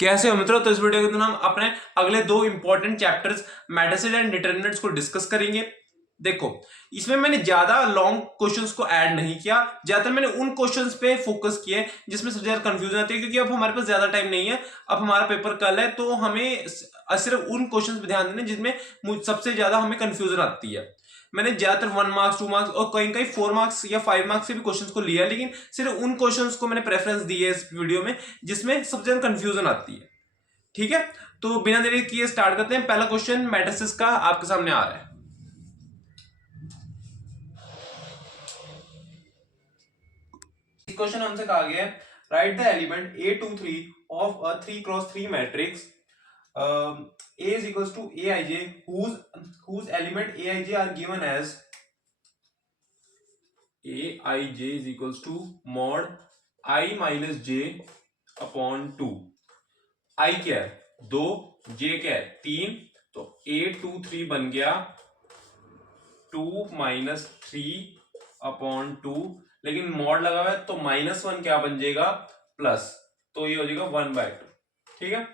कैसे हो मित्रों। तो इस वीडियो के अंदर हम अपने अगले दो important chapters medicine and determinants को डिस्कस करेंगे। देखो, इसमें मैंने ज्यादा लॉन्ग क्वेश्चंस को ऐड नहीं किया, ज्यादातर मैंने उन क्वेश्चंस पे फोकस किए जिसमें सबसे ज्यादा कंफ्यूजन आती है, क्योंकि अब हमारे पास ज्यादा टाइम नहीं है। अब हमारा पेपर कल है, तो हमें सिर्फ उन क्वेश्चंस पे ध्यान देना जिसमें सबसे ज्यादा हमें कंफ्यूजन आती है। मैंने ज्यादातर 1 मार्क्स 2 मार्क्स और कहीं कहीं 4 मार्क्स या 5 मार्क्स से भी क्वेश्चंस को लिया, लेकिन सिर्फ उन क्वेश्चंस को मैंने प्रेफरेंस दी है इस वीडियो में जिसमें सबसे ज्यादा कंफ्यूजन आती है। ठीक है, तो बिना देरी किए स्टार्ट करते हैं। पहला क्वेश्चन मैट्रिसेस का आपके सामने आ रहा है। इस क्वेश्चन हमसे कहा गया है, right the element A23 of a 3x3 matrix A is equals to Aij whose element Aij are given as Aij is equals to mod I minus j upon 2। I क्या है 2, j क्या है 3, तो A23 बन गया 2 minus 3 upon 2, लेकिन mod लगा हुआ है तो -1 क्या बन जाएगा प्लस, तो ये हो जाएगा 1/2। ठीक है,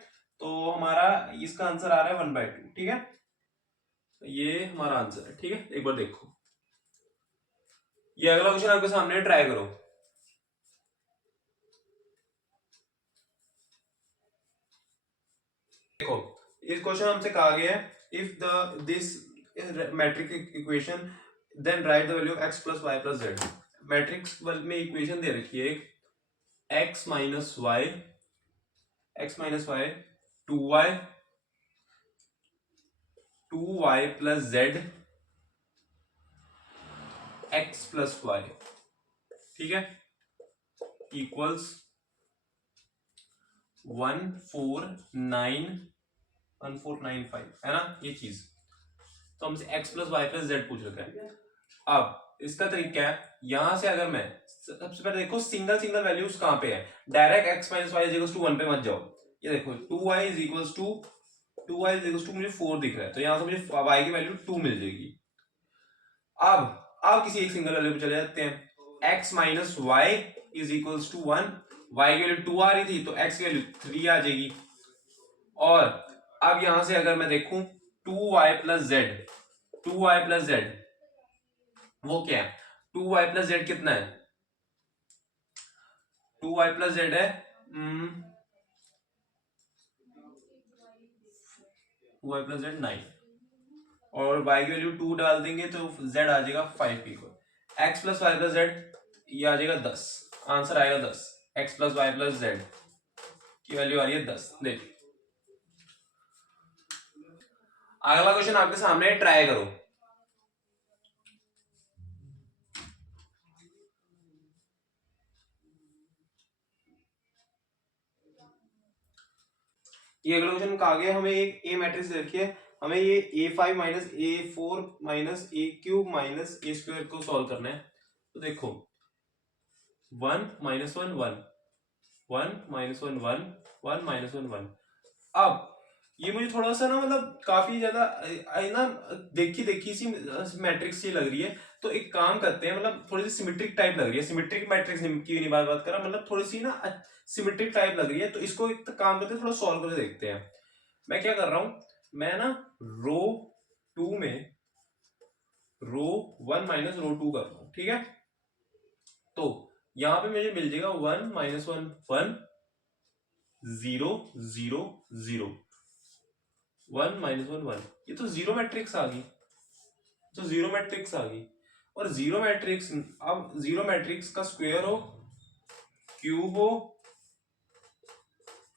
तो हमारा इसका आंसर आ रहा है 1/2। ठीक है, ये हमारा आंसर है। ठीक है, एक बार देखो, ये अगला क्वेश्चन आपके सामने, ट्राई करो। देखो, इस क्वेश्चन हमसे कहा गया है if the this matrix equation then write the value of x plus y plus z. Matrix में इक्वेशन दे रखी है x minus y 2y plus z x plus y. ठीक है, इक्वल्स 1495 है ना ये चीज। तो हमसे x plus y plus z पूछ रखा है। अब इसका तरीका है, यहां से अगर मैं सबसे पहले देखो सिंगल सिंगल वैल्यूज कहां पे है, direct x minus y is equals to 1 पे मत जाओ। ये देखो 2y इज इक्वल्स टू मुझे 4 दिख रहा है, तो यहां से मुझे y की वैल्यू 2 मिल जाएगी। अब किसी एक सिंगल वैल्यू पे चले जाते हैं, x minus y is equals to 1, y की वैल्यू 2 आ रही थी तो x की वैल्यू 3 आ जाएगी। और अब यहां से अगर मैं देखूं 2y plus Z, 2y plus Z वो क्या है, 2y प्लस जेड कितना है, 2y प्लस जेड है 2y प्लस जेड 9, और y की वैल्यू 2 डाल देंगे तो z आ जाएगा 5 की। x plus y plus z ये आ जाएगा 10, आंसर आएगा 10। x plus y plus z की वैल्यू आ रही है 10। देखिए अगला क्वेश्चन आपके सामने, ट्राई करो। ये अगला क्वेश्चन कहा गया, हमें एक ए मैट्रिक्स रखी है, हमें ये A5 minus A4 minus A³ minus A² को सॉल्व करना है। तो देखो 1 माइनस 1 1 1 माइनस 1 1 1 माइनस 1 1। अब ये मुझे थोड़ा सा ना मतलब काफी ज्यादा ना देखी देखी सी मैट्रिक्स सी लग रही है, तो एक काम करते हैं, मतलब थोड़ी सी सिमेट्रिक टाइप लग रही है, सिमेट्रिक मैट्रिक्स की नहीं बात कर रहा, मतलब थोड़ी सी ना सिमेट्रिक टाइप लग रही है, तो इसको एक काम करते हैं, थोड़ा सॉल्व करके देखते हैं। मैं क्या कर रहा हूं, मैं ना रो 2 में रो 1 माइनस रो 2 कर रहा हूं। ठीक है, तो यहां पे मुझे मिल जाएगा 1 माइनस 1 1 0 0 0 1 माइनस 1 1, ये तो जीरो मैट्रिक्स आ गई, तो जीरो मैट्रिक्स आ गई। और जीरो मैट्रिक्स, अब जीरो मैट्रिक्स का स्क्वायर हो, क्यूब हो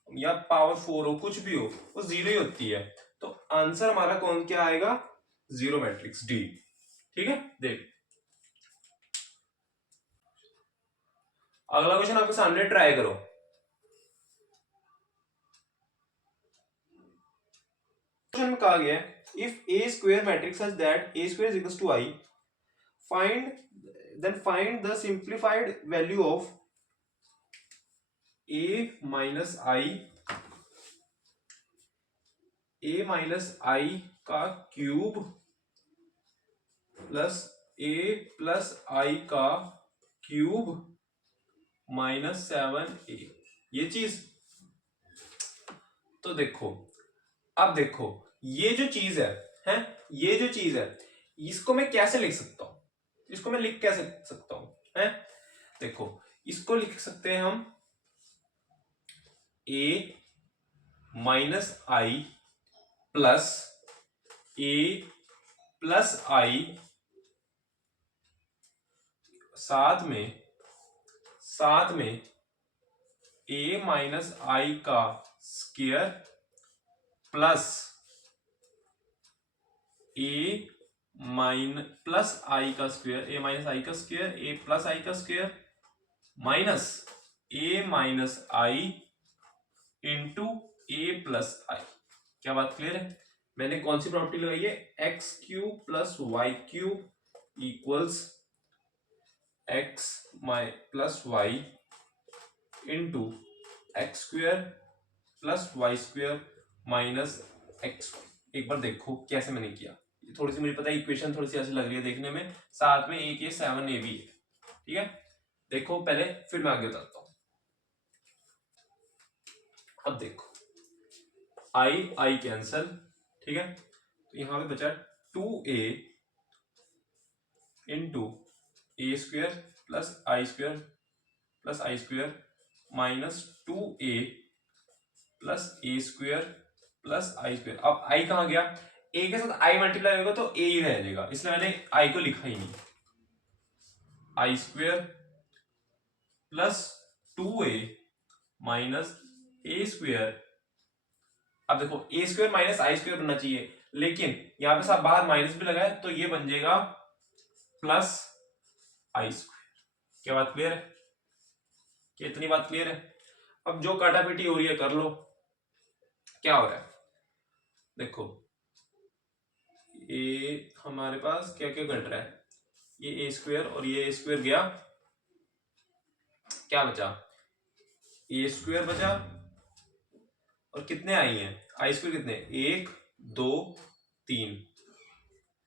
या पावर 4 हो, कुछ भी हो, वो जीरो ही होती है। तो आंसर हमारा कौन क्या आएगा, जीरो मैट्रिक्स डी। ठीक है, देख अगला क्वेश्चन आपके सामने, ट्राई करो। क्वेश्चन में कहा गया है, if A square matrix such that A square is equals to I, find the simplified value of a minus i का cube plus a plus I का क्यूब माइनस 7a। ये चीज तो देखो, अब देखो ये जो चीज है ये जो चीज है, इसको मैं कैसे लिख सकता हूं, इसको मैं लिख कैसे सकता हूं, है देखो, इसको लिख सकते हैं हम a minus I plus a plus I साथ में a माइनस आई का square plus a plus I का स्क्वायर, a माइनस आई का स्क्वायर, a प्लस आई का square minus a minus I into a plus I. क्या बात clear है? मैंने कौन सी प्रॉपर्टी लगाई है, x cube plus y cube equals x plus y into x square plus y square minus x. एक बार देखो कैसे मैंने किया, थोड़ी सी मुझे पता है इक्वेशन थोड़ी सी ऐसी लग रही है देखने में, साथ में एक ये 7ab है, ठीक है। देखो पहले, फिर मैं आगे बताता हूं। अब देखो आई कैंसल, ठीक है, तो यहां पे बचा 2a इंटू ए स्क्वायर प्लस आई स्क्वायर माइनस 2a प्लस ए स्क्वायर प्लस आई स्क्वायर। अब आई कहां गया, ए के साथ आई मल्टीप्लाई होगा तो ए ही रह जाएगा, इसलिए मैंने आई को लिखा ही नहीं। आई स्क्वायर प्लस 2a माइनस ए स्क्वायर। अब देखो ए स्क्वायर माइनस आई स्क्वायर बनना चाहिए, लेकिन यहां पे साथ बाहर माइनस भी लगा है तो ये बन जाएगा प्लस आई स्क्वायर। क्या बात क्लियर है? क्या इतनी बात क्लियर है? अब जो काटापीटी हो रही है कर लो। क्या हो रहा है देखो, ये हमारे पास क्या क्या घट रहा है, ये ए स्क्वायर और ये ए स्क्वायर गया, क्या बचा, ए स्क्वायर बचा, और कितने आई हैं, आई स्क्वायर कितने, 1 2 3।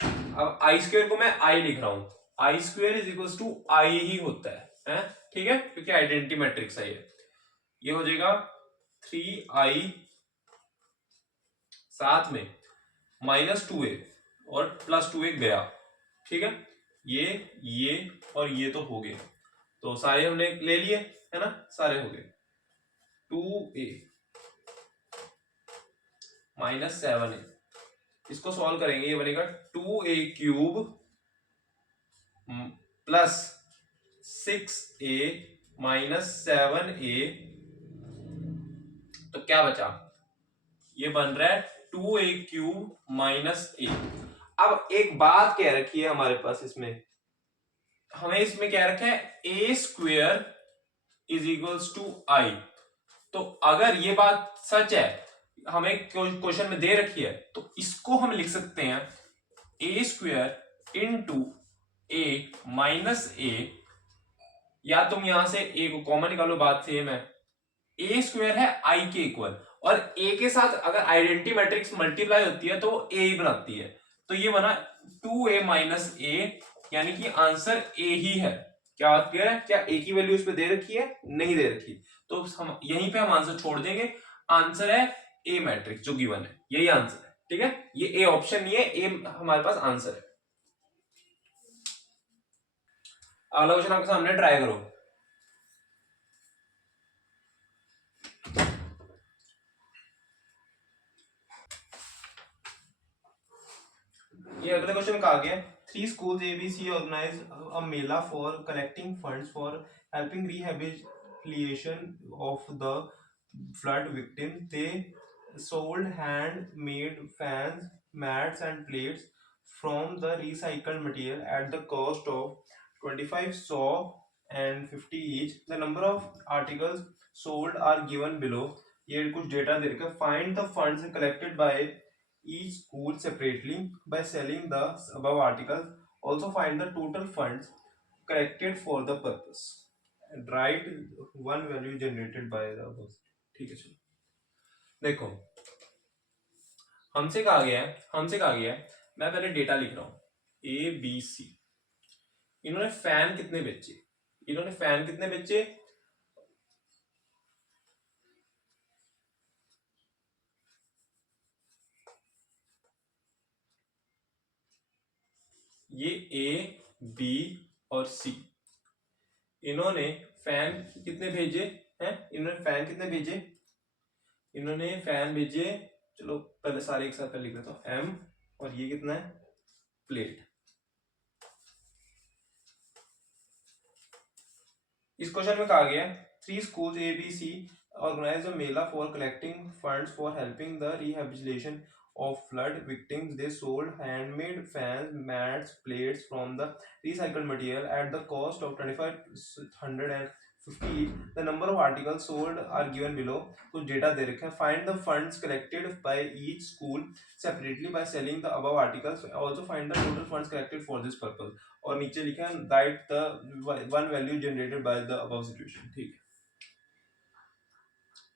अब आई स्क्वायर को मैं आई लिख रहा हूं, आई स्क्वायर इज इक्वल टू आई ही होता है, ठीक है, क्योंकि आइडेंटिटी मैट्रिक्स है ये हो जाएगा 3i साथ में माइनस 2a और प्लस 2a गया, ठीक है, ये और ये तो हो गए, तो सारे हमने ले लिए है ना, सारे हो गए। 2a माइनस 7a, इसको सॉल्व करेंगे, ये बनेगा 2a cube plus 6a minus 7a, तो क्या बचा, ये बन रहा है 2a क्यूब माइनस a। अब एक बात कह रखी है हमारे पास इसमें, हमें इसमें क्या रखा है, a square is equals to I. तो अगर ये बात सच है, हमें क्वेश्चन में दे रखी है, तो इसको हम लिख सकते हैं a square into a minus a, या तुम यहां से a को कॉमन निकालो, बात सेम है, a स्क्वेयर है i के इक्वल, और a के साथ अगर आइडेंटिटी मैट्रिक्स मल्टीप्लाई होती है तो वो a ही बनाती है, तो ये बना 2a माइनस a, यानी कि आंसर a ही है। क्या बात क्लियर है? क्या a की वैल्यू इसमें दे रखी है, नहीं दे रखी, तो हम यहीं पे हम आंसर छोड़ देंगे, आंसर है a मैट्रिक्स जो गिवन है, यही आंसर है, ठीक है, ये a ऑप्शन नहीं है, a हमारे पास आंसर है। अगला क्वेश्चन आपके सामने, ट्राई करो। ये अगला क्वेश्चन कहा गया, 3 schools ABC organize a mela for collecting funds for helping rehabilitation of the flood victims. They sold handmade fans, mats and plates from the recycled material at the cost of 25 saw and 50 each. The number of articles sold are given below. ये कुछ data दे रखा है, find the funds collected by each school separately by selling the above articles. Also find the total funds collected for the purpose and write one value generated by the above. ठीक है, चलो देखो, हमसे कहा गया है, मैं पहले डेटा लिख रहा हूं ए बी सी। इन्होंने फैन कितने बेचे, ये ए बी और सी, इन्होंने फैन कितने भेजे हैं, इन्होंने फैन भेजे, चलो पहले सारे एक साथ लिख देता हूं, एम, और ये कितना है, प्लेट। इस क्वेश्चन में कहा गया 3 schools A, B, C organized a mela for collecting funds for helping the rehabilitation of flood victims. They sold handmade fans, mats, plates from the recycled material at the cost of 2550 each. The number of articles sold are given below. कुछ data दे रखे हैं. Find the funds collected by each school separately by selling the above articles. Also find the total funds collected for this purpose. और नीचे लिखा है right the one value generated by the above situation. ठीक है,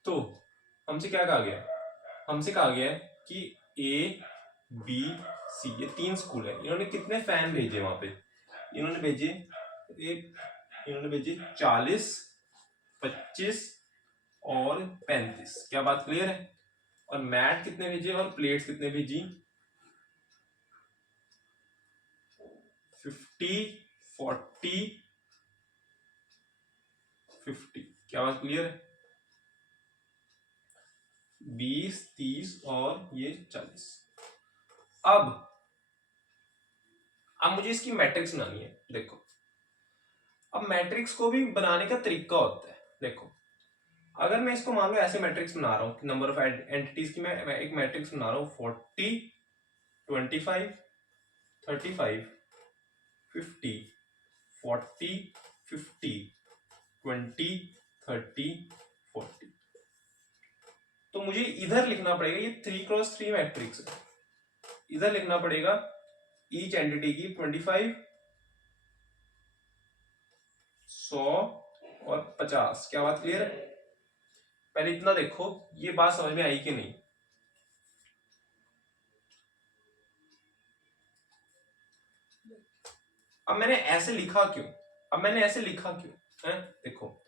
तो हमसे क्या कहा गया, हमसे कहा गया है कि ए बी सी ये 3 स्कूल है, इन्होंने कितने फैन भेजे वहां पे, इन्होंने भेजे 40, 25 और 35। क्या बात क्लियर है? और मैट कितने भेजे और प्लेट्स कितने भेजी, 50, 40, 50। क्या बात क्लियर है? 20, 30 और ये 40। अब मुझे इसकी मैट्रिक्स बनानी है। देखो, अब मैट्रिक्स को भी बनाने का तरीका होता है। देखो, अगर मैं इसको मान लो ऐसे मैट्रिक्स बना रहा हूं, नंबर ऑफ एंटिटीज की मैं एक मैट्रिक्स बना रहा हूं, 40, 25, 35, 50, 40, 50, 20, 30, 40। तो मुझे इधर लिखना पड़ेगा, ये 3x3 मैट्रिक्स है, इधर लिखना पड़ेगा ईच एंटिटी की 25, 100 और 50। क्या बात क्लियर है? पहले इतना देखो, ये बात समझ में आई कि नहीं? अब मैंने ऐसे लिखा क्यों, है? देखो,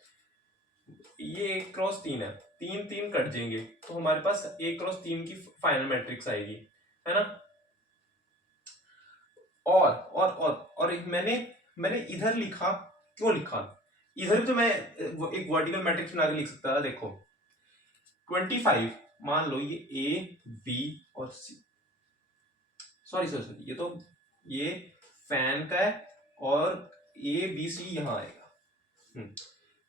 ये 1x3 है, 3 कट जाएंगे तो हमारे पास 1x3 की फाइनल मैट्रिक्स आएगी, है ना? और मैंने इधर लिखा, क्यों लिखा? इधर तो मैं एक वर्टिकल मैट्रिक्स बना के लिख सकता था। देखो, 25 मान लो ये ए बी और सी, सॉरी ये फैन का है और ए बी सी यहां आएगा।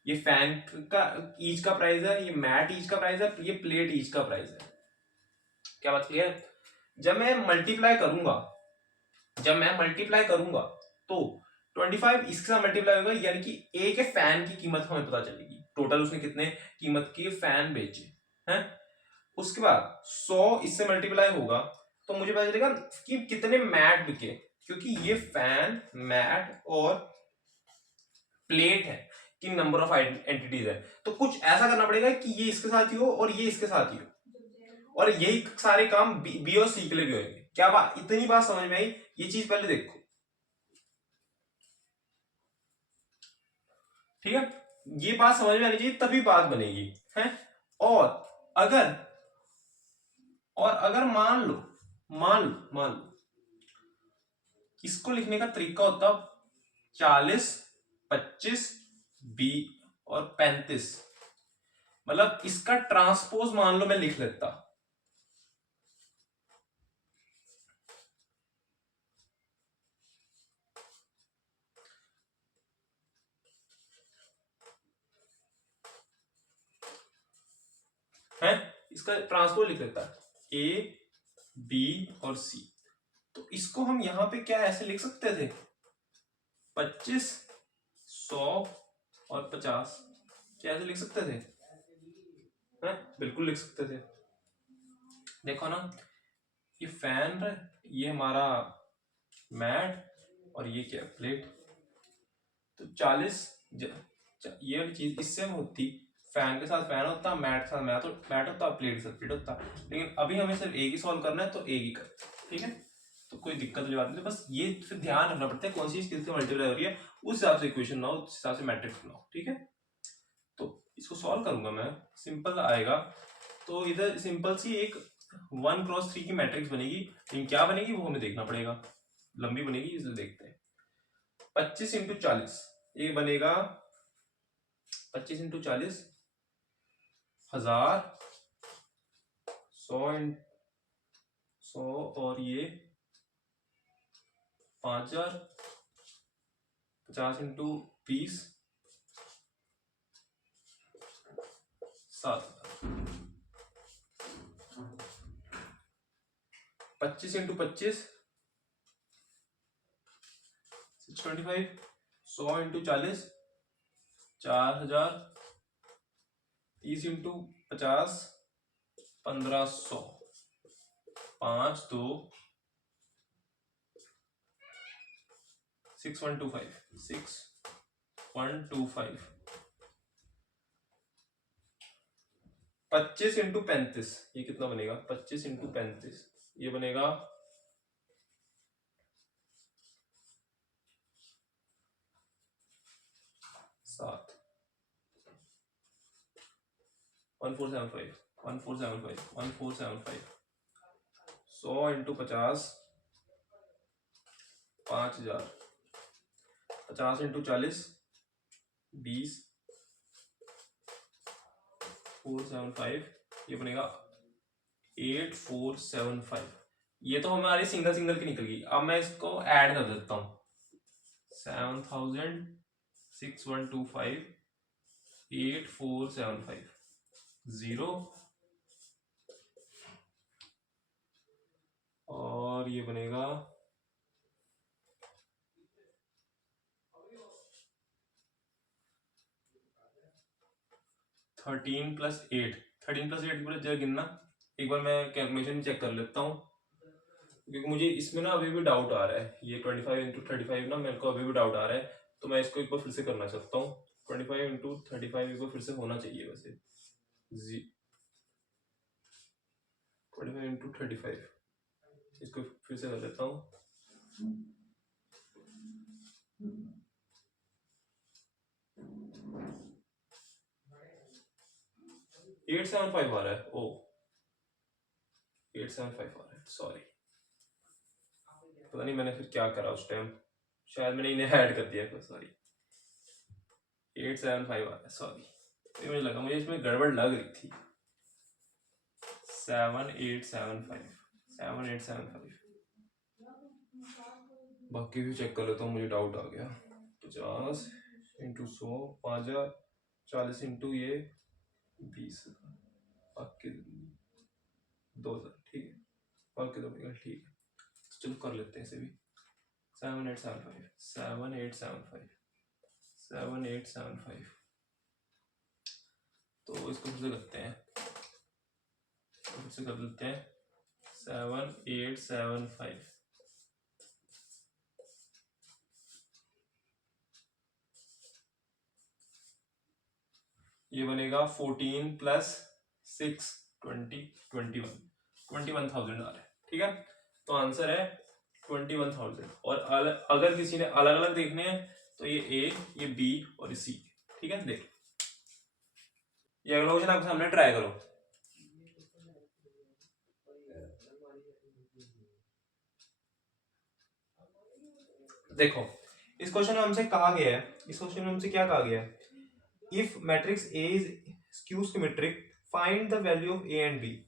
ये फैन का ईच का प्राइस है, ये मैट ईच का प्राइस है, ये प्लेट ईच का प्राइस है। क्या बात क्लियर? जब मैं मल्टीप्लाई करूंगा तो 25 इसके साथ मल्टीप्लाई होगा, यानी कि ए के फैन की कीमत हमें पता चलेगी, टोटल उसने कितने कीमत के फैन बेचे हैं। उसके बाद 100 इससे मल्टीप्लाई होगा तो मुझे पता चलेगा कि कितने मैट बिके, क्योंकि ये फैन, मैट और प्लेट है कि नंबर ऑफ एंटिटीज है। तो कुछ ऐसा करना पड़ेगा कि ये इसके साथ ही हो और ये इसके साथ ही हो, और यही सारे काम बी और सी के लिए भी होंगे। क्या बात, इतनी बात समझ में आई? ये चीज पहले देखो, ठीक है? ये बात समझ में आनी चाहिए, तभी बात बनेगी, है? और अगर मान लो इसको लिखने का तरीका होता 40, 25, 20 और 35, मतलब इसका ट्रांसपोज मान लो मैं लिख लेता, है? इसका ट्रांसपोज लिख लेता ए बी और सी। तो इसको हम यहां पे क्या ऐसे लिख सकते थे, 25, 100 और 50, क्या ऐसे लिख सकते थे? है? बिल्कुल लिख सकते थे। देखो ना, ये फैन है, ये हमारा मैट और ये क्या, प्लेट। तो 40 ये वाली चीज इससे होती, फैन के साथ फैन होता, मैट के साथ मैट होता, प्लेट के साथ प्लेट होता। लेकिन अभी हमें सिर्फ एक ही सॉल्व करना है, तो एक ही करते हैं, ठीक है? तो कोई दिक्कत वाली बात नहीं, बस ये फिर ध्यान रखना पड़ता है कौन सी चीज से मल्टीप्लाई हो रही है, उस हिसाब से इक्वेशन बनाओ, उस हिसाब से मैट्रिक्स बनाओ, ठीक है? तो इसको सॉल्व करूंगा मैं, सिंपल आएगा। तो इधर सिंपल सी एक 1x3 की मैट्रिक्स बनेगी, लेकिन क्या बनेगी वो हमें देखना पड़ेगा। लंबी बनेगी, इसे देखते हैं। 25 इंटू 40 ये बनेगा 25 इंटू 40 1000, 100 और ये 5000, 50 into 20 7,000, 25 into 25 625, 100 into 40 4000, 30 into 50 1500, 5 2 6125, 6125, 25 into 35 ये कितना बनेगा? 25 इंटू 35 ये बनेगा 7, 1475, 1475, 1475, 100 इंटू 50 5000, 50 इंटू 40 20, 475 ये बनेगा 8475। ये तो हमारे सिंगल सिंगल की निकल गई। अब मैं इसको ऐड कर देता हूँ 7000, 6125, 8475 0 और ये बनेगा 13 + 8, 13 + 8 की जरा गिनना एक बार, मैं कैलकुलेशन चेक कर लेता हूँ क्योंकि मुझे इसमें ना अभी भी डाउट आ रहा है। ये 25 इंटू 35 ना मेरे को अभी भी डाउट आ रहा है, तो मैं इसको एक बार फिर से करना चाहता हूँ। 25 इंटू 35 एक बार फिर से होना चाहिए वैसे 25 इंटू 35 इसको फिर से कर लेता हूँ। 875 आ रहा है। ओ 875 आ रहा है, सॉरी, पता नहीं मैंने फिर क्या करा उस टाइम, शायद मैंने इन्हें ऐड कर दिया था, सॉरी। 875 आ रहा है, सॉरी, मुझे लगा, मुझे इसमें गड़बड़ लग रही थी। 7875, 7875 बाकी भी चेक कर लेता हूँ, मुझे डाउट आ गया। 50 इंटू 100 5000, 40 इंटू ये 20, बाकी 2000, ठीक है, बाकी तो ठीक है, चलो कर लेते हैं इसे भी। 7875, 7875, 7875, तो इसको फिर से करते हैं, फिर से कर लेते हैं 7875, ये बनेगा 14 + 6 20 21,000 आ रहा है, ठीक है। तो आंसर है 21,000। और अगर किसी ने अलग अलग देखने हैं तो ये ए, ये बी और ये सी, ठीक है। देख ये अगला क्वेश्चन आपके सामने, ट्राई करो। देखो इस क्वेश्चन में हमसे कहा गया है, इस क्वेश्चन में हमसे क्या कहा गया है, if matrix A is skew symmetric find the value of A and B.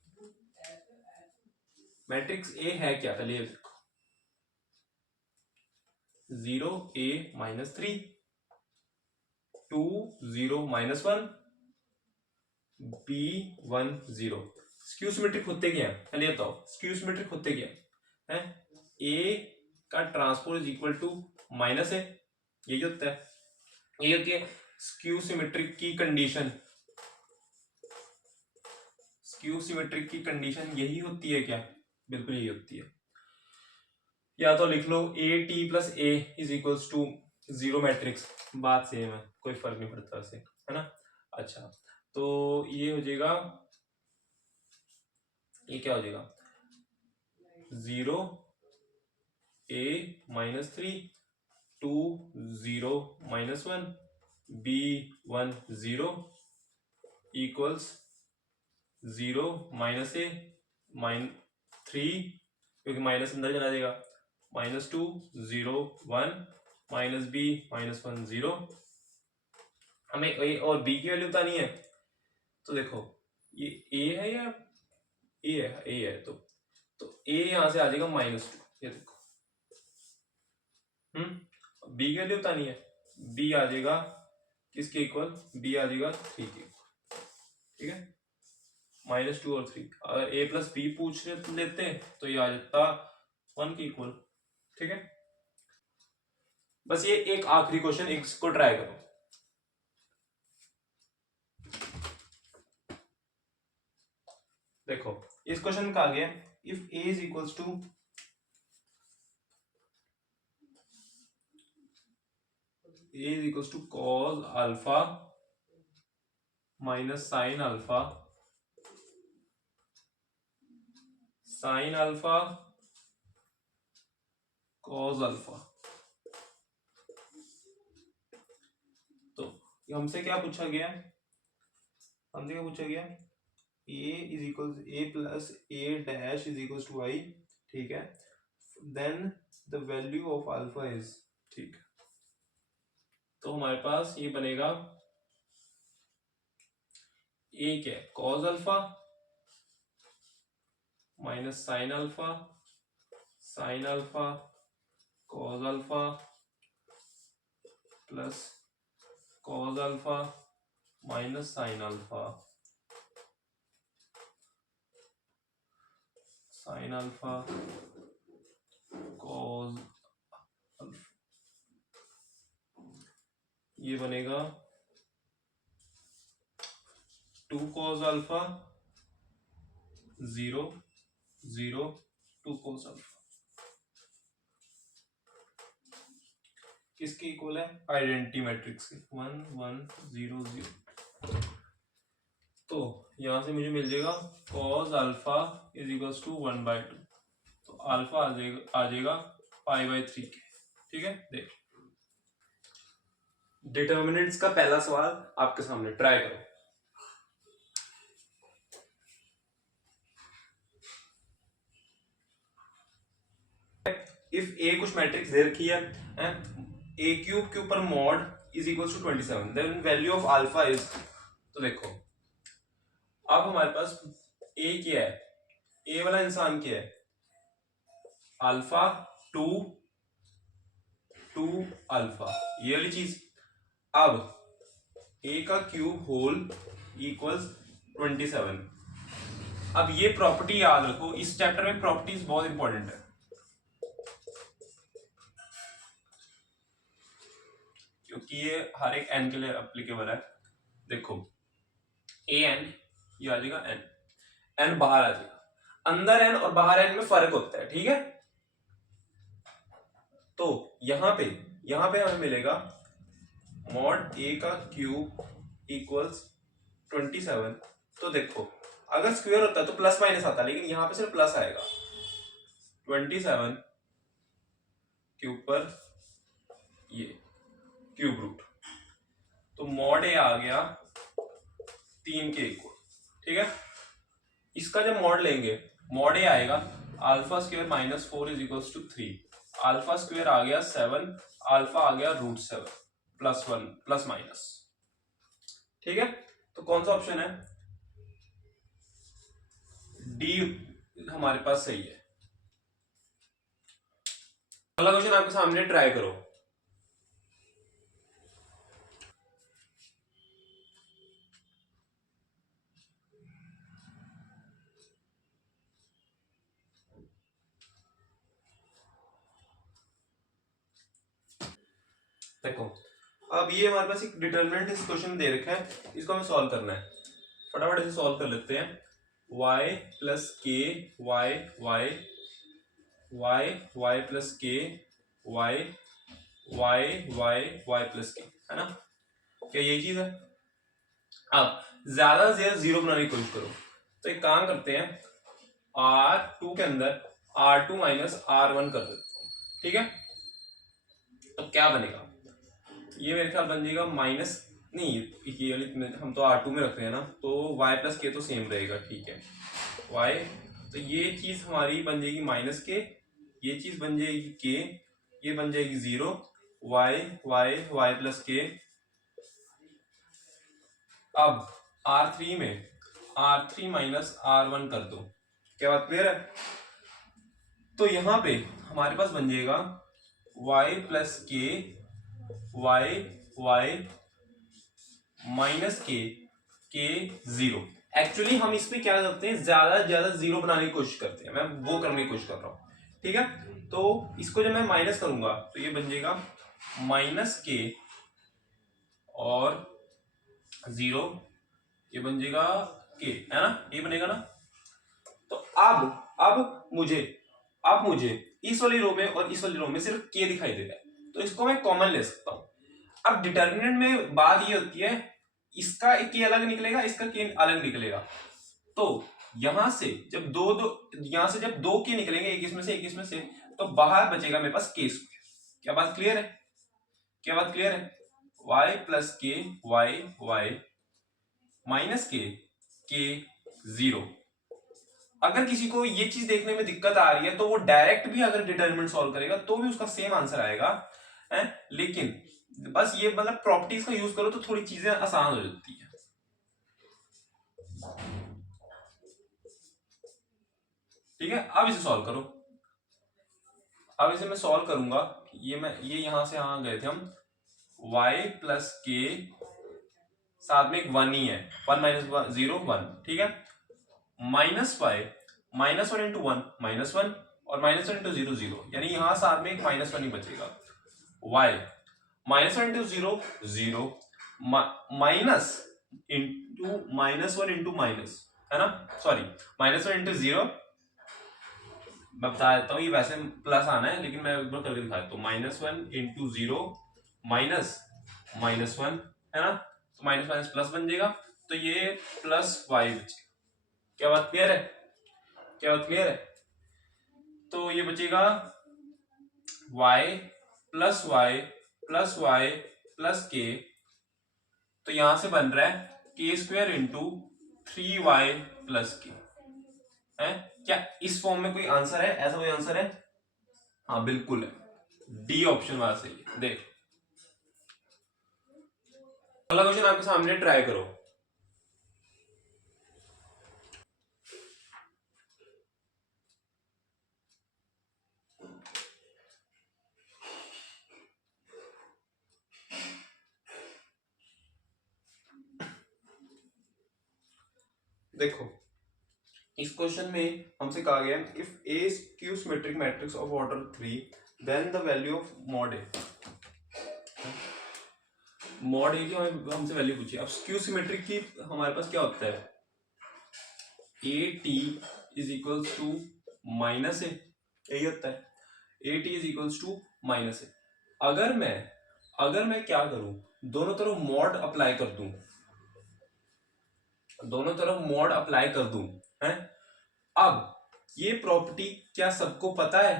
Matrix A है क्या, पहले ये देखो, 0 a -3 2 0 -1 b 1 0। स्क्यू सिमेट्रिक होते क्या है, पहले बताओ, स्क्यू सिमेट्रिक होते क्या है? ए का ट्रांसपोज इक्वल टू माइनस है, यही होता है, ये होती है स्क्यू सिमेट्रिक की कंडीशन। स्क्यू सिमेट्रिक की कंडीशन यही होती है क्या? बिल्कुल यही होती है। या तो लिख लो A T plus A is equals to 0 matrix, बात सेम है, कोई फर्क नहीं पड़ता वैसे, है ना। अच्छा तो ये हो जाएगा, ये क्या हो जाएगा, 0 a -3 2 0 -1 b 1 0 इक्वल्स 0 -a -3, क्योंकि माइनस अंदर चला जाएगा, -2 0 1 -b -1 0। हमें a और b की वैल्यू बतानी है। तो देखो ये a है या a है तो a यहां से आ जाएगा -2, ये देखो। b की वैल्यू बतानी है, b आ जाएगा किसके इक्वल, b आ जाएगा 3 के इक्वल, ठीक है। -2 और 3, अगर a प्लस b पूछ लेते तो ये आ जाता 1 के इक्वल, ठीक है। बस ये एक आखिरी क्वेश्चन इसको ट्राई करो। देखो इस क्वेश्चन में कहा गया if a is equals to cos alpha minus sin alpha cos alpha. तो हमसे क्या पूछा गया, हमसे क्या पूछा गया, a plus a dash is equals to y, ठीक है। Then the value of alpha is, ठीक। तो हमारे पास ये बनेगा a क्या है, cos alpha minus sin alpha cos alpha plus cos alpha minus sin alpha cos alpha. ये बनेगा 2 cos अल्फा 0 0 2 cos अल्फा किसके इक्वल है, आइडेंटिटी मैट्रिक्स के 1 1 0 0। तो यहां से मुझे मिल जाएगा cos alpha is equals to 1/2, तो अल्फा आ जाएगा π/3 के, ठीक है। देख डिटर्मिनेंट्स का पहला सवाल आपके सामने, ट्राई करो। इफ a कुछ मैट्रिक्स दे रखी है a क्यूब के ऊपर mod is equals to 27, then value of alpha is, तो देखो अब हमारे पास a क्या है, a वाला इंसान क्या है, अल्फा 2 अल्फा, ये वाली चीज। अब a का क्यूब होल इक्वल्स 27। अब ये प्रॉपर्टी याद रखो, इस चैप्टर में प्रॉपर्टीज बहुत इंपॉर्टेंट है, क्योंकि ये हर एक n के लिए एप्लीकेबल है। देखो a n, ये आ जाएगा n, n बाहर आ जाएगा, अंदर n और बाहर n में फर्क होता है, ठीक है। तो यहां पे हमें मिलेगा मॉड a का क्यूब इक्वल्स 27। तो देखो अगर स्क्वायर होता तो प्लस माइनस आता, लेकिन यहां पे सिर्फ प्लस आएगा। 27 के ऊपर ये क्यूब रूट, तो मॉड a आ गया 3 के इक्वल, ठीक है। इसका जब मॉड लेंगे, मॉड a आएगा alpha square -4 is equals to 3, alpha square आ गया 7, अल्फा आ गया √7 +1 प्लस माइनस, ठीक है। तो कौन सा ऑप्शन है, डी हमारे पास सही है। अगला क्वेश्चन आपके सामने, ट्राई करो। देखो अब ये हमारे पास एक डिटरमिनेंट इस क्वेश्चन दे रखा है, इसको हमें सॉल्व करना है। फटाफट इसे सॉल्व कर लेते हैं। y plus K Y Y Y Y plus K Y Y Y Y plus K, है ना, क्या यही चीज है। अब ज्यादा से ज्यादा जीरो बनाने की कोशिश करो, तो एक काम करते हैं, R2 के अंदर R2 माइनस R1 कर देते हैं, ठीक है। तो क्या बनेगा, ये मेरे ख्याल बन जाएगा माइनस, नहीं ये वाली हम तो R2 में रख रहे हैं ना, तो y प्लस के तो सेम रहेगा, ठीक है y। तो ये चीज हमारी बन जाएगी -k ये चीज बन जाएगी के, ये बन जाएगी 0, वाई वाई वाई प्लस के। अब R3 में R3 माइनस R1 कर दो। क्या बात क्लियर है? तो यहां पे हमारे पास बन जाएगा y plus K Y Y minus के 0। एक्चुअली हम इस पे क्या करते हैं, ज्यादा से ज्यादा 0 बनाने की कोशिश करते हैं, मैं वो करने की कोशिश कर रहा हूं, ठीक है। तो इसको जब मैं माइनस करूंगा तो ये बन जाएगा माइनस के और 0, ये बन जाएगा के, है ना, ये बनेगा ना। तो अब मुझे इस वाली रो में और इस वाली रो में सिर्फ के दिखाई दे रहा है, तो इसको मैं कॉमन ले सकता हूं। अब डिटर्मिनेंट में बात ये होती है, इसका एक के अलग निकलेगा, इसका के अलग निकलेगा। तो यहां से जब यहां से जब दो के निकलेंगे, एक इसमें से एक इसमें से, तो बाहर बचेगा मेरे पास के स्क्वायर। क्या बात क्लियर है? क्या बात क्लियर है? y plus K Y Y minus के 0। अगर किसी को ये चीज देखने में दिक्कत आ रही है तो वो डायरेक्ट भी अगर डिटरमिनेंट सॉल्व करेगा तो भी उसका सेम आंसर आएगा, है। लेकिन बस ये मतलब प्रॉपर्टीज का यूज करो तो थोड़ी चीजें आसान हो जाती है। ठीक है, अब इसे सॉल्व करो। अब इसे मैं सॉल्व करूंगा, ये यहां से यहां गए थे हम, y प्लस के साथ में एक 1 ही है, 1 माइनस 0 1, ठीक है, माइनस वाई -1 इंटू 1 -1 और -1 इंटू 0 0, यानी यहां साथ में एक -1 ही बचेगा। y -1 into 0 0 minus into -1 into minus, है ना, सॉरी -1 इंटू 0, मैं बता देता हूँ, ये वैसे प्लस आना है लेकिन मैं एक बार करके दिखा देता हूँ। -1 इंटू 0 माइनस -1, है ना, तो माइनस माइनस प्लस बन जाएगा, तो ये प्लस वाई बचेगा। क्या बात क्लियर है? क्या बात क्लियर है? तो ये बचेगा y plus y plus y plus k, तो यहां से बन रहा है के square into 3y plus K, है। क्या इस फॉर्म में कोई आंसर है? ऐसा कोई आंसर है? हाँ बिल्कुल है, डी ऑप्शन वाला सही है। देख, अगला क्वेश्चन आपके सामने, ट्राई करो। देखो, इस क्वेश्चन में हमसे कहा गया if A skew symmetric matrix of order 3 then the value of mod A. Mod A की हमसे वैल्यू पूछी। अब स्क्यू सिमेट्रिक की हमारे पास क्या होता है, A T is equals to minus A, यही होता है, A T is equals to minus A. अगर मैं क्या करूं, दोनों तरफ मॉड अप्लाई कर दूं, दोनों तरफ मॉड अप्लाई कर दूं, है। अब ये प्रॉपर्टी क्या सबको पता है?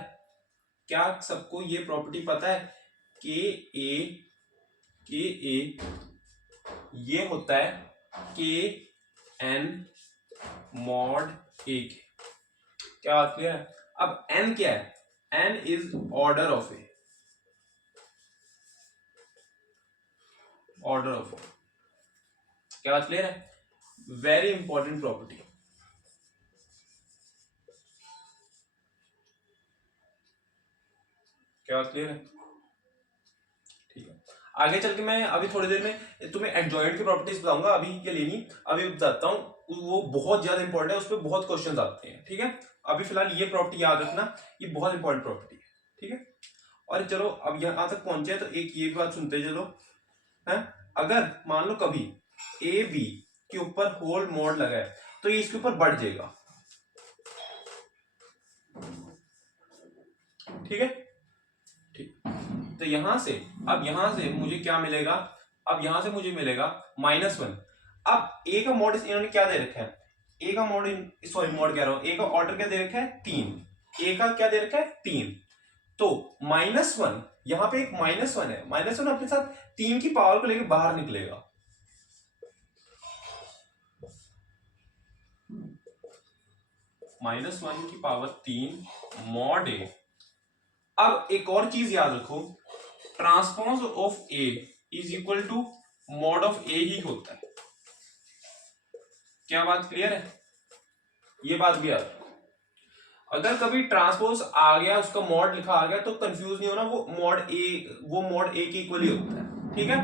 क्या सबको ये प्रॉपर्टी पता है कि ए ये होता है के एन मॉड ए के। क्या बात क्लियर है? अब एन क्या है? N is order of A, order of A. क्या बात क्लियर है? Very important property. क्या बात क्लियर है? ठीक है, आगे चल के मैं अभी थोड़ी देर में तुम्हें एडजॉइंट की प्रॉपर्टीज बताऊंगा, अभी के लिए नहीं, अभी बताता हूँ, वो बहुत ज्यादा इंपॉर्टेंट है, उस पर बहुत क्वेश्चंस आते हैं, ठीक है। अभी फिलहाल ये प्रॉपर्टी याद रखना, ये बहुत इंपॉर्टेंट प्रॉपर्टी है, ठीक है। और चलो अब यहां तक पहुंचे तो एक ये बात सुनते चलो, है। अगर मान लो कभी ए बी के ऊपर होल मॉड लगा है तो ये इसके ऊपर बढ़ जाएगा, ठीक है, ठीक। तो यहां से, अब यहां से मुझे क्या मिलेगा, अब यहां से मुझे मिलेगा -1। अब ए का मॉड इन्होंने क्या दे रखा है, ए का मॉड, सॉरी मॉड कह रहा हूं, ए का ऑर्डर क्या दे रखा है 3, ए का क्या दे रखा है 3, तो -1, यहां पे एक -1 है, -1 अपने साथ 3 की पावर को लेकर बाहर निकलेगा, -1 की पावर 3 मॉड ए अब एक और चीज याद रखो, transpose of A is equal to mod of A ही होता है। क्या बात क्लियर है? ये बात भी याद रखो। अगर कभी ट्रांसपोज आ गया, उसका मॉड लिखा आ गया, तो कंफ्यूज नहीं होना, वो मॉड ए के इक्वल ही होता है। ठीक है,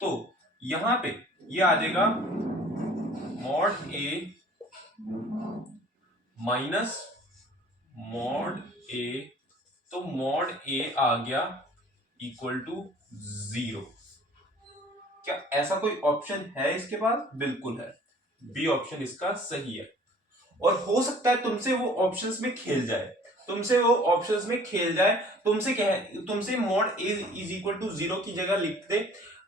तो यहां पे ये आ जाएगा मॉड ए माइनस मॉड ए, तो मॉड ए आ गया इक्वल टू 0। क्या ऐसा कोई ऑप्शन है इसके पास? बिल्कुल है, बी ऑप्शन इसका सही है। और हो सकता है तुमसे वो ऑप्शंस में खेल जाए, तुमसे mod A is equal to 0 की जगह लिख दे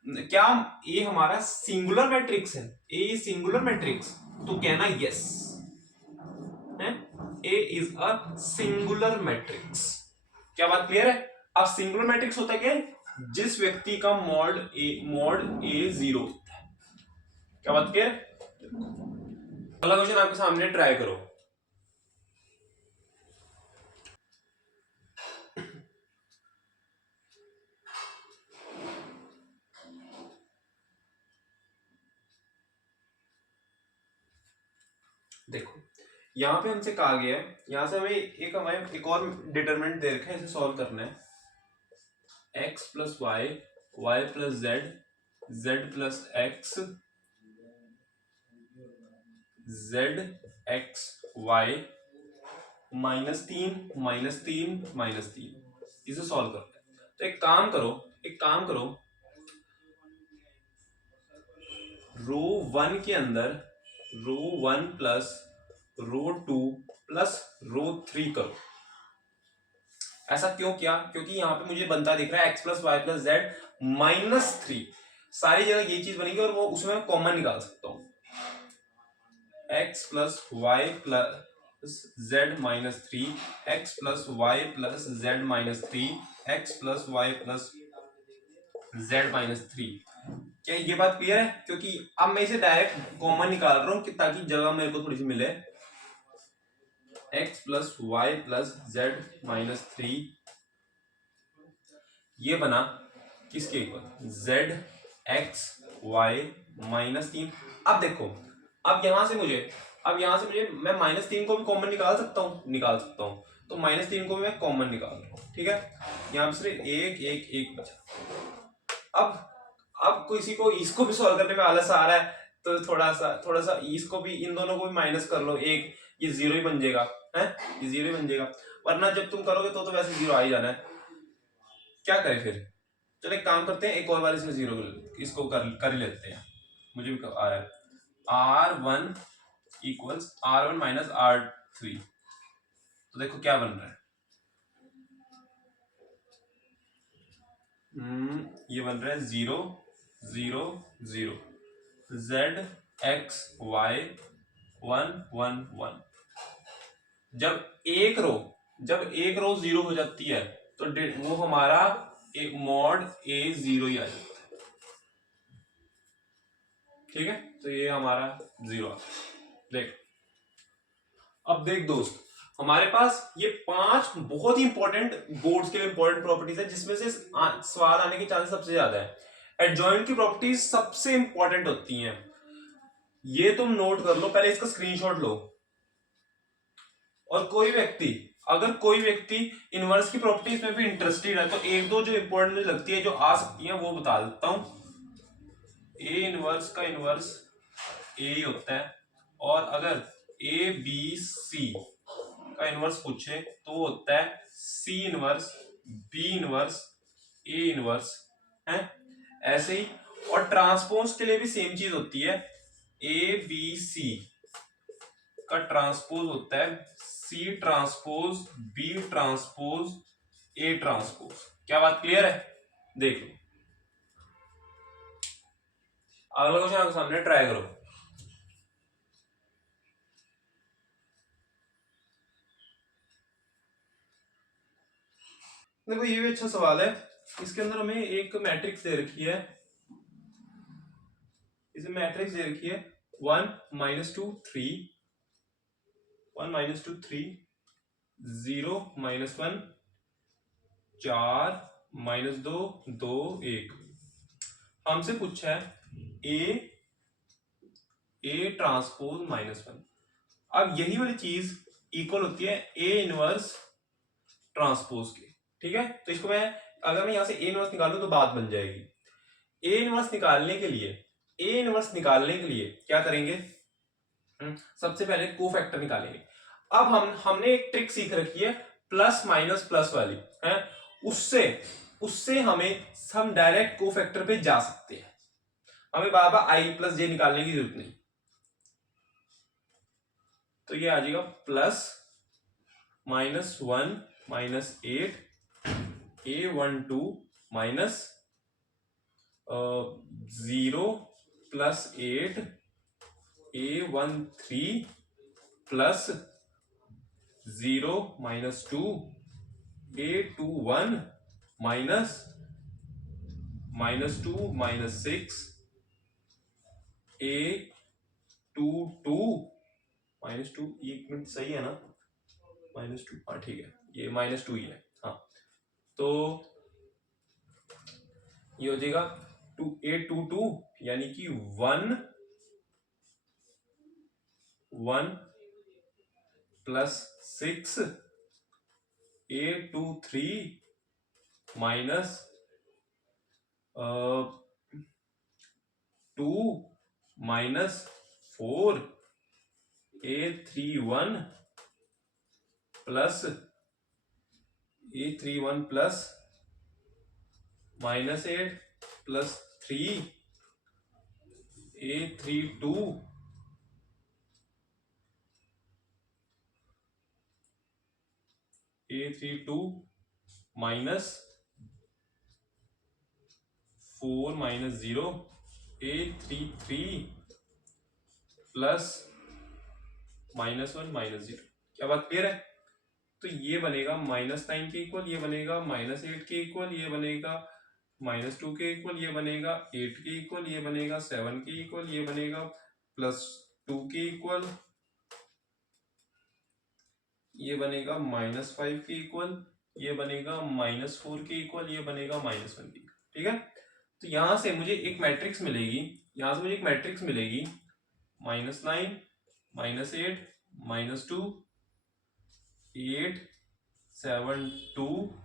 क्या ए हमारा सिंगुलर मैट्रिक्स है, ए सिंगुलर मैट्रिक्स, तो कहना यस है, ए इज अ सिंगुलर मैट्रिक्स। क्या बात क्लियर है? अब सिंगुलर मैट्रिक्स होता है क्या? जिस व्यक्ति का मॉड ए 0 होता है। क्या बात क्लियर? अगला क्वेश्चन आपके सामने, ट्राई करो। देखो यहां पे हमसे कहा गया है, यहां से हमें एक और डिटरमिनेंट दे रखा है, इसे सॉल्व करना है। x plus y, Y plus z, z plus x, z x y, -3 इसे सॉल्व करते हैं। तो एक काम करो, रो 1 के अंदर रो 1 प्लस रो 2 प्लस रो 3 करो। ऐसा क्यों किया? क्योंकि यहां पे मुझे बनता दिख रहा है x plus y plus z -3, सारी जगह ये चीज बनेगी और वो उसमें मैं कॉमन निकाल सकता हूं। x plus y plus z -3, x plus y plus z -3, x plus y plus z -3। क्या ये बात क्लियर है? क्योंकि अब मैं इसे डायरेक्ट कॉमन निकाल रहा हूं ताकि जगह मेरे को थोड़ी सी मिले। x plus y plus z -3 ये बना किसके इक्वल? z x y -3। अब देखो, अब यहां से मुझे मैं -3 को भी कॉमन निकाल सकता हूं, तो -3 को भी मैं कॉमन निकाल रहा हूं। ठीक है, यहां पर सिर्फ एक बचा। अब किसी को इसको भी सॉल्व करने में आलस आ रहा है, तो थोड़ा सा इसको भी, इन दोनों को भी माइनस कर लो, एक ये 0 ही बन जाएगा, है ये 0 ही बन जाएगा, वरना जब तुम करोगे तो वैसे 0 आ ही जाना है। क्या करें फिर? चलो एक काम करते हैं, एक और बार इसमें 0 इसको कर ही लेते हैं, मुझे भी आ रहा है। R1 equals R1 minus R3, तो देखो क्या बन रहा है, ये बन रहा है 0 0 0, Z X Y 1 1 1। जब एक रो 0 हो जाती है तो वो हमारा एक मॉड A 0 ही आ जाता है। ठीक है, तो ये हमारा 0। देख, अब देख दोस्त, हमारे पास ये 5 बहुत ही इंपॉर्टेंट, बोर्ड्स के लिए इंपॉर्टेंट प्रॉपर्टीज है, जिसमें से सवाल आने के चांसेस सबसे ज्यादा है। एडजॉइंट की प्रॉपर्टीज सबसे इंपॉर्टेंट होती हैं, ये तुम नोट कर लो, पहले इसका स्क्रीनशॉट लो। और अगर कोई व्यक्ति इनवर्स की प्रॉपर्टीज में भी इंटरेस्टेड है, तो एक दो जो इंपॉर्टेंट लगती है, जो आ सकती है, वो बता देता हूं। ए इनवर्स का इनवर्स ए ही होता है, और अगर ए बी सी का इनवर्स पूछे तो वो होता है C inverse B inverse A inverse, है ऐसे ही। और ट्रांसपोज के लिए भी सेम चीज होती है, ए बी सी का ट्रांसपोज होता है C transpose B transpose A transpose. क्या बात क्लियर है? देख लो, अगला क्वेश्चन आपके सामने, ट्राई करो। देखो ये भी अच्छा सवाल है, इसके अंदर हमें एक मैट्रिक्स दे रखी है, इसे मैट्रिक्स दे रखी है 1 -2 3 1 -2 3 0 -1 4 माइनस 2 2 1। हमसे पूछा है ए ट्रांसपोज -1। अब यही वाली चीज इक्वल होती है ए इनवर्स ट्रांसपोज के। ठीक है, तो इसको मैं अगर मैं यहां से ए इनवर्स निकालूं तो बात बन जाएगी। ए इनवर्स निकालने के लिए क्या करेंगे? सबसे पहले कोफैक्टर निकालेंगे। अब हमने एक ट्रिक सीख रखी है प्लस माइनस प्लस वाली है, उससे हम डायरेक्ट कोफैक्टर पे जा सकते हैं, हमें बार बार आई प्लस जे निकालने की जरूरत नहीं। तो ये आ जाएगा plus -1 -8 A12 minus 0 + 8 A13 plus 0 -2 A21 minus -2 -6 A22 -2। एक मिनट, सही है ना? -2, हाँ ठीक है, ये -2 ही है। हाँ, तो ये हो जाएगा A22 यानी कि 1 + 6 A23 minus 2 -4 A31 plus A31 plus -8 plus 3 A32 minus 4 -0 A33 plus -1 -0। क्या बात क्लियर है? तो ये बनेगा -9 के इक्वल, ये बनेगा -8 के इक्वल, ये बनेगा -2 के इक्वल, ये बनेगा 8 के इक्वल, ये बनेगा 7 के इक्वल, ये बनेगा +2 के इक्वल, ये बनेगा -5 के इक्वल, ये बनेगा -4 के इक्वल, ये बनेगा -1 के इक्वल। ठीक है, तो यहां से मुझे एक मैट्रिक्स मिलेगी, -9 -8 -2 8 7 2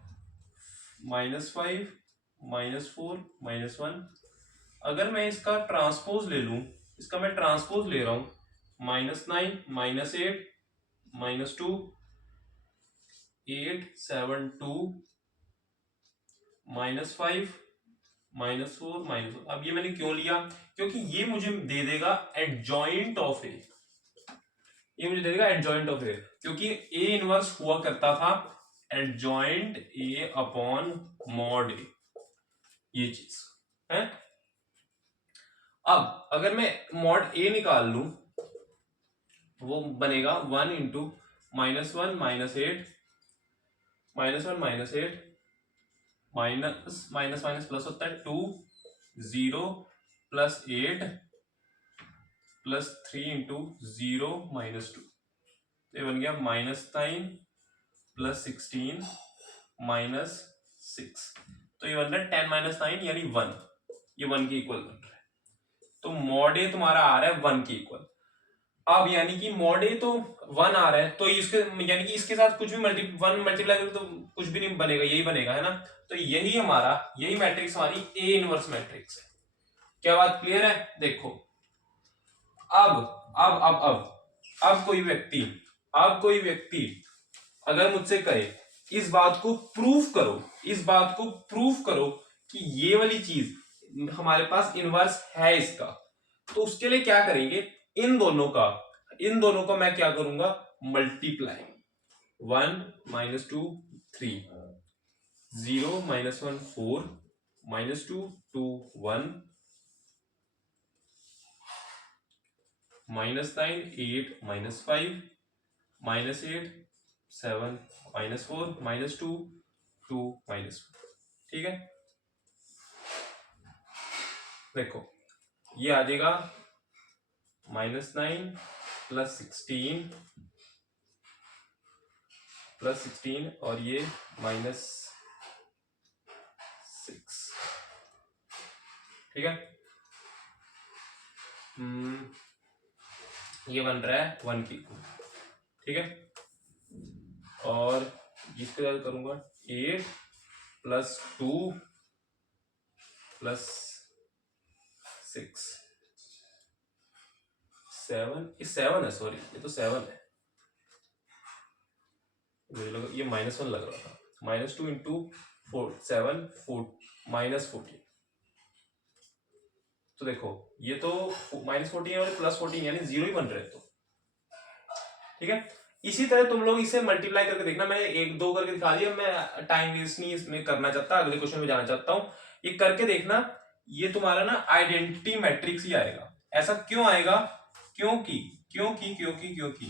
-5 -4 -1। अगर मैं इसका ट्रांसपोज ले लूं, इसका मैं ट्रांसपोज ले रहा हूं, -9 -8 -2 8 7 2 -5 -4 -1। अब ये मैंने क्यों लिया? क्योंकि ये मुझे दे देगा एडजॉइंट ऑफ ए, ये मुझे दे देगा एडजॉइंट ऑफ ए, क्योंकि ए इनवर्स हुआ करता था एडजॉइंट ए अपॉन मॉड ए, ये चीज है। अब अगर मैं मॉड ए निकाल लूं, वो बनेगा 1 इंटू -1 -8 -1 -8 माइनस प्लस होता है 2 0 +8 +3 इंटू 0 -2। ये बन गया -9 +16 -6। तो ये बन रहा है 10 - 9 यानी 1, ये 1 के इक्वल बन रहा है। तो मॉड ए तुम्हारा आ रहा है 1 के इक्वल। अब यानी कि मॉड ए तो 1 आ रहा है, तो इसके यानी कि इसके साथ कुछ भी 1 मल्टीप्लाई करो तो कुछ भी नहीं बनेगा, यही बनेगा, है ना? तो यही मैट्रिक्स हमारी ए इनवर्स मैट्रिक्स है। क्या बात क्लियर है? देखो, अब कोई व्यक्ति अगर मुझसे कहे इस बात को प्रूफ करो कि ये वाली चीज हमारे पास इनवर्स है इसका, तो उसके लिए क्या करेंगे? इन दोनों का मैं क्या करूंगा? मल्टीप्लाई। 1 -2 3 0 -1 4 -2 2 1 -9 8 -5 -8 7 -4 -2 2 -1। ठीक है, देखो ये आ जाएगा -9 +16 और ये ठीक है। ये बन रहा है 1 की, ठीक है। और इसके साथ करूंगा 8 + 2 + 6 7, ये 7 है, सॉरी ये तो 7 है, मुझे लगा ये -1 लग रहा था। -2 × 4 7 4 -14। तो देखो ये तो -14 है और +14 यानी 0 ही बन रहे हैं, तो ठीक है। इसी तरह तुम लोग इसे मल्टीप्लाई करके देखना। मैंने 1 2 करके दिखा दिया, मैं टाइम वेस्ट नहीं इसमें करना चाहता, अगले क्वेश्चन में जाना चाहता हूं। ये करके देखना, ये तुम्हारा ना आइडेंटिटी मैट्रिक्स ही आएगा। ऐसा क्यों आएगा? क्योंकि क्योंकि क्योंकि क्योंकि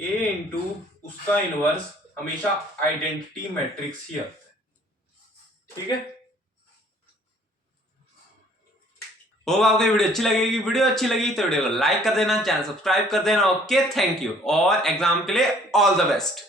A इंटू उसका इनवर्स हमेशा आइडेंटिटी मैट्रिक्स ही आता है, ठीक है। होप आपको वीडियो अच्छी लगेगी। वीडियो अच्छी लगी तो वीडियो को लाइक कर देना, चैनल सब्सक्राइब कर देना। ओके, थैंक यू, और एग्जाम के लिए ऑल द बेस्ट।